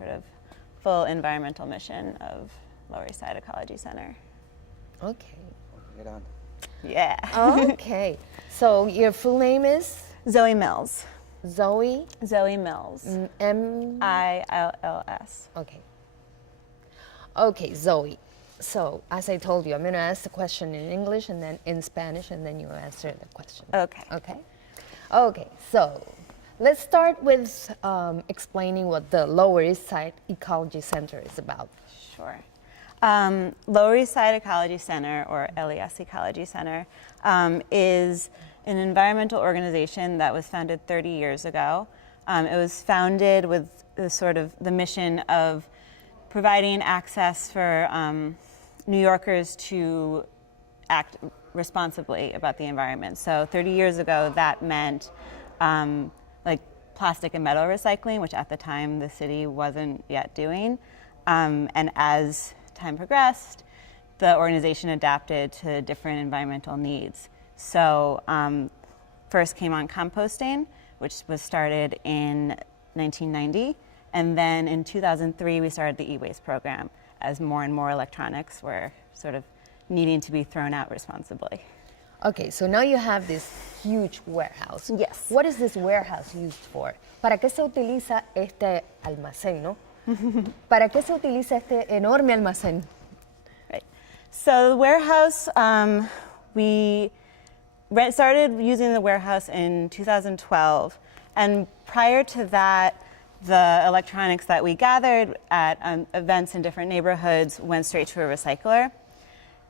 sort of full environmental mission of Lower East Side Ecology Center. Okay. Get on. Yeah. Okay. So your full name is? Zoe Mills. Zoe? Zoe Mills. Mills. Okay. Okay, Zoe. So, as I told you, I'm going to ask the question in English and then in Spanish, and then you answer the question. Okay. Okay? Okay, so let's start with explaining what the Lower East Side Ecology Center is about. Sure. Lower East Side Ecology Center, or LES Ecology Center, is an environmental organization that was founded 30 years ago. It was founded with the mission of providing access for New Yorkers to act responsibly about the environment. So 30 years ago, that meant like plastic and metal recycling, which at the time the city wasn't yet doing. And as time progressed, the organization adapted to different environmental needs. So first came on composting, which was started in 1990. And then in 2003, we started the e-waste program as more and more electronics were sort of needing to be thrown out responsibly. Okay, so now you have this huge warehouse. Yes. What is this warehouse used for? ¿Para qué se utiliza este almacén, no? ¿Para qué se utiliza este enorme almacén? Right. So the warehouse, we started using the warehouse in 2012. And prior to that, the electronics that we gathered at events in different neighborhoods went straight to a recycler.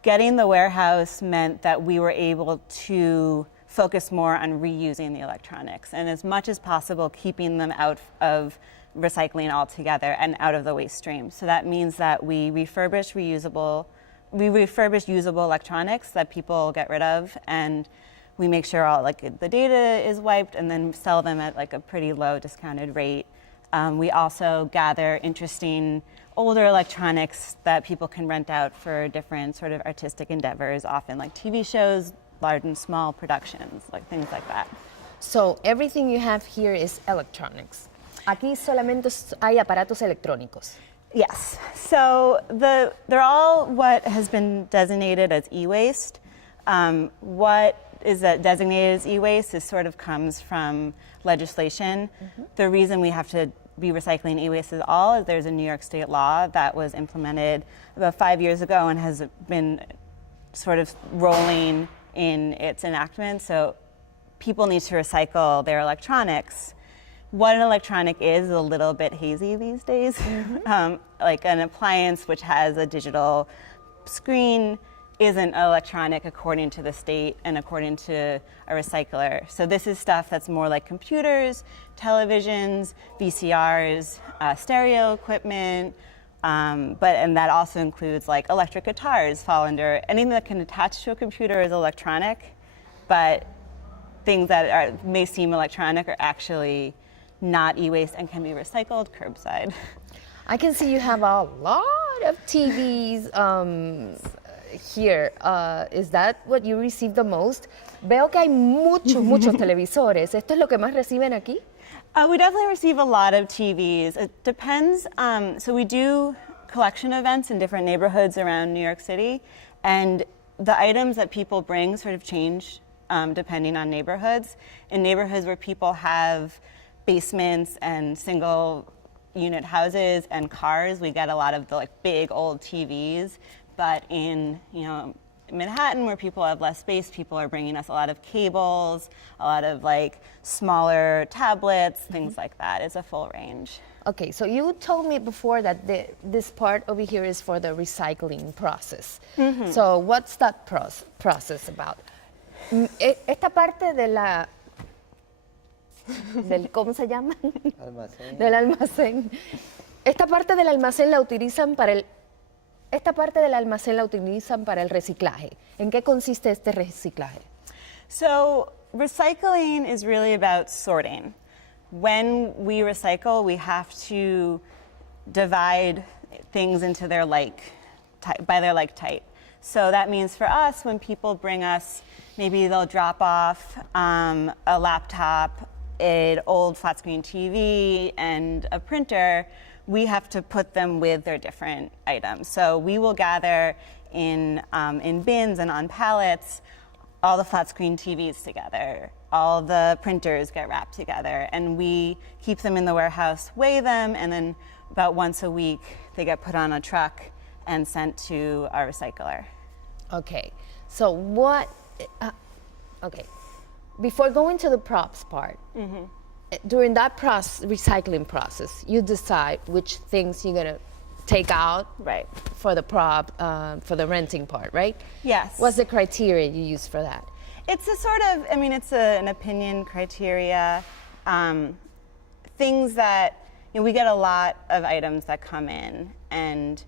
Getting the warehouse meant that we were able to focus more on reusing the electronics and as much as possible keeping them out of recycling altogether and out of the waste stream. So that means that we refurbish usable electronics that people get rid of, and we make sure all the data is wiped and then sell them at a pretty low discounted rate. We also gather interesting older electronics that people can rent out for different sort of artistic endeavors, often like TV shows, large and small productions, things like that. So everything you have here is electronics. Aquí solamente hay aparatos electrónicos. Yes. So they're all what has been designated as e-waste. What is that designated as e-waste comes from legislation. Mm-hmm. The reason we have to be recycling e-waste at all is there's a New York State law that was implemented about 5 years ago and has been sort of rolling in its enactment. So people need to recycle their electronics. What an electronic is a little bit hazy these days. Mm-hmm. Like an appliance which has a digital screen isn't electronic according to the state and according to a recycler. So this is stuff that's more like computers, televisions, VCRs, stereo equipment, and that also includes electric guitars fall under anything that can attach to a computer is electronic, but things that may seem electronic are actually not e-waste and can be recycled curbside. I can see you have a lot of TVs here. Is that what you receive the most? Veo que hay muchos televisores. ¿Esto es lo que más reciben aquí? We definitely receive a lot of TVs. It depends. So we do collection events in different neighborhoods around New York City, and the items that people bring sort of change depending on neighborhoods. In neighborhoods where people have basements and single unit houses and cars, we get a lot of the big old TVs. But in Manhattan, where people have less space, people are bringing us a lot of cables, a lot of smaller tablets, things like that. It's a full range. Okay, so you told me before that this part over here is for the recycling process. Mm-hmm. So what's that process about? Esta parte de la ¿cómo se llama? Almacén. Del almacén. Esta parte del almacén la utilizan para el reciclaje. ¿En qué consiste este reciclaje? So recycling is really about sorting. When we recycle, we have to divide things into their by their type. So that means for us, when people bring us, maybe they'll drop off a laptop, an old flat screen TV, and a printer, we have to put them with their different items. So we will gather in bins and on pallets all the flat screen TVs together. All the printers get wrapped together, and we keep them in the warehouse, weigh them, and then about once a week they get put on a truck and sent to our recycler. Okay, so okay, before going to the props part, during that recycling process, you decide which things you're gonna take out Right. for the for the renting part, right? Yes. What's the criteria you use for that? It's a sort of, I mean, it's an opinion criteria. Things that, we get a lot of items that come in, and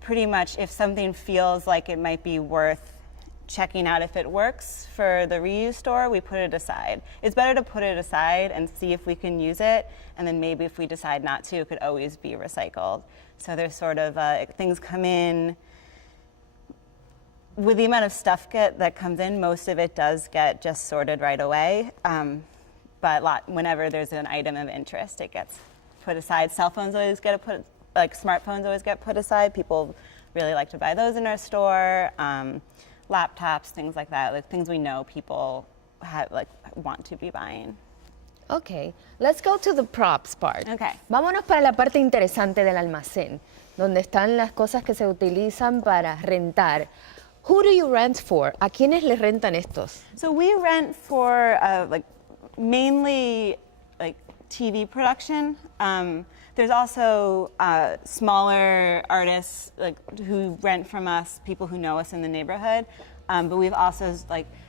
pretty much if something feels like it might be worth checking out if it works for the reuse store, we put it aside. It's better to put it aside and see if we can use it, and then maybe if we decide not to, it could always be recycled. So there's sort of, things come in, with the amount of stuff that comes in, most of it does get just sorted right away. But whenever there's an item of interest, it gets put aside. Cell phones always get smartphones always get put aside. People really like to buy those in our store. Laptops, things like that, like things we know people want to be buying. Okay, let's go to the props part. Okay. Vámonos para la parte interesante del almacén, donde están las cosas que se utilizan para rentar. Who do you rent for? ¿A quiénes les rentan estos? So we rent for mainly TV production. There's also smaller artists who rent from us, people who know us in the neighborhood. But we've also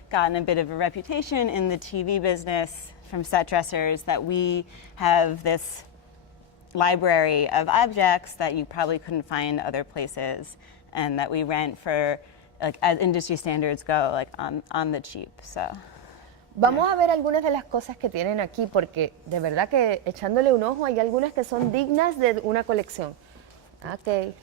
gotten a bit of a reputation in the TV business from set dressers that we have this library of objects that you probably couldn't find other places, and that we rent for, as industry standards go, on the cheap. So. Vamos a ver algunas de las cosas que tienen aquí, porque de verdad que echándole un ojo hay algunas que son dignas de una colección. Okay.